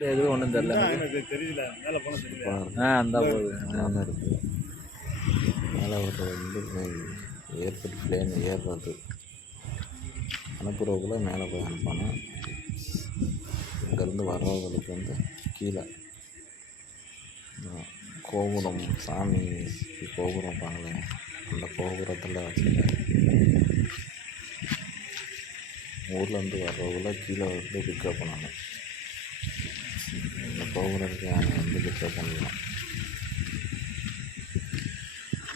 எதுவும் ஒன்றும் தெரியல எனக்கு தெரியல. மேலே போனால் தெரியல. அந்த போகுது ஒன்று இருக்குது. மேலே ஒரு ஏர்போர்ட் பிளேன் ஏறுறது அனுப்புகிறவங்கள மேலே போய் அனுப்பணும். இங்கேருந்து வர்றவங்களுக்கு கீழே கோபுரம், சாமி கோபுரம் பாருங்க, அந்த கோபுரத்தில் வச்சுருக்காரு. ஊர்லேருந்து வர்றவங்கள கீழே பிக்கப் பண்ணணும். இந்த கோபுரத்துக்கு நாங்கள் பிக்கப் பண்ணலாம்.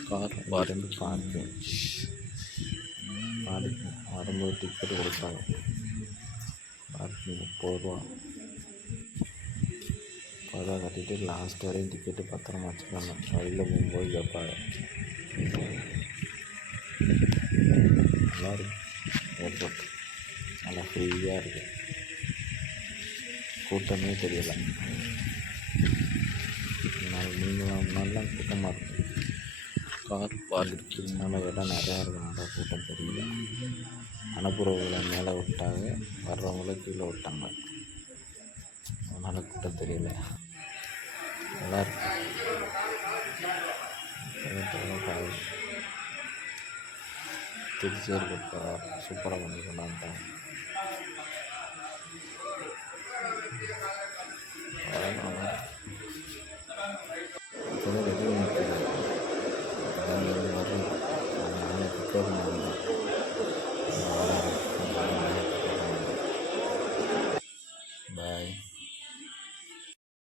கார் பார்க்கிங் வரும்போது டிக்கெட்டு கொடுப்பாங்க. பார்க்கிங் 30 ரூபா. 10 ரூபா கட்டிட்டு லாஸ்ட் வரையும் டிக்கெட்டு பத்திரமா வச்சுக்கணும். வழியில் போகும்போது கேட்பாங்க. நல்லாயிருக்கும் ஏர்போர்ட், நல்லா ஃப்ரீயாக இருக்குது. கூட்டமே தெரியலை. நீங்களும் நல்லா கூட்டமாக இருக்கும். கார் பார்க்கிங்னால இடம் நிறையா இருக்கனால கூட்டம் தெரியல. அனுப்புகிறவங்களை மேலே விட்டாங்க, வர்றவங்கள கீழே விட்டாங்க. அதனால் கூட்டம் தெரியல. நல்லாயிருக்கு. திருச்சி ஏர்போர்ட் சூப்பராக பண்ணி கொண்டாந்துட்டாங்க. எதுவும் நிற்கிறது. வர்றது பிக்கப்